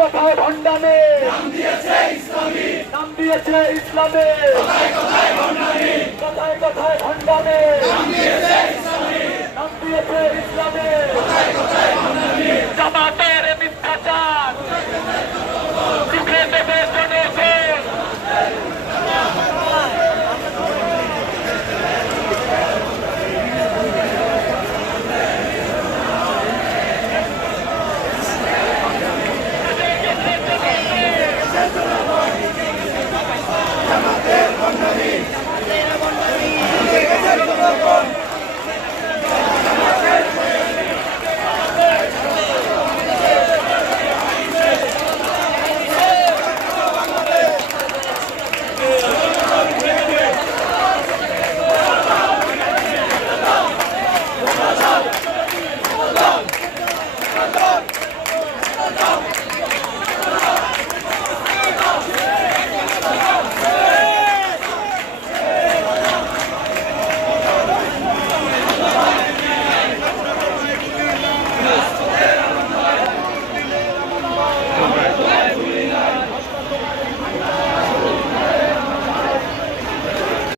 কথায় ভণ্ডামি, নাম দিয়েছে ইসলামী, নাম দিয়েছে ইসলামে, কথায় কথায় ভণ্ডামি, কথায় কথায় ভণ্ডামি, নাম দিয়েছে ইসলামী, নাম দিয়েছে ইসলামে, কথায় কথায় ভণ্ডামি, জামাতের মিথ্যাচার রুখে দেবে জনগণ।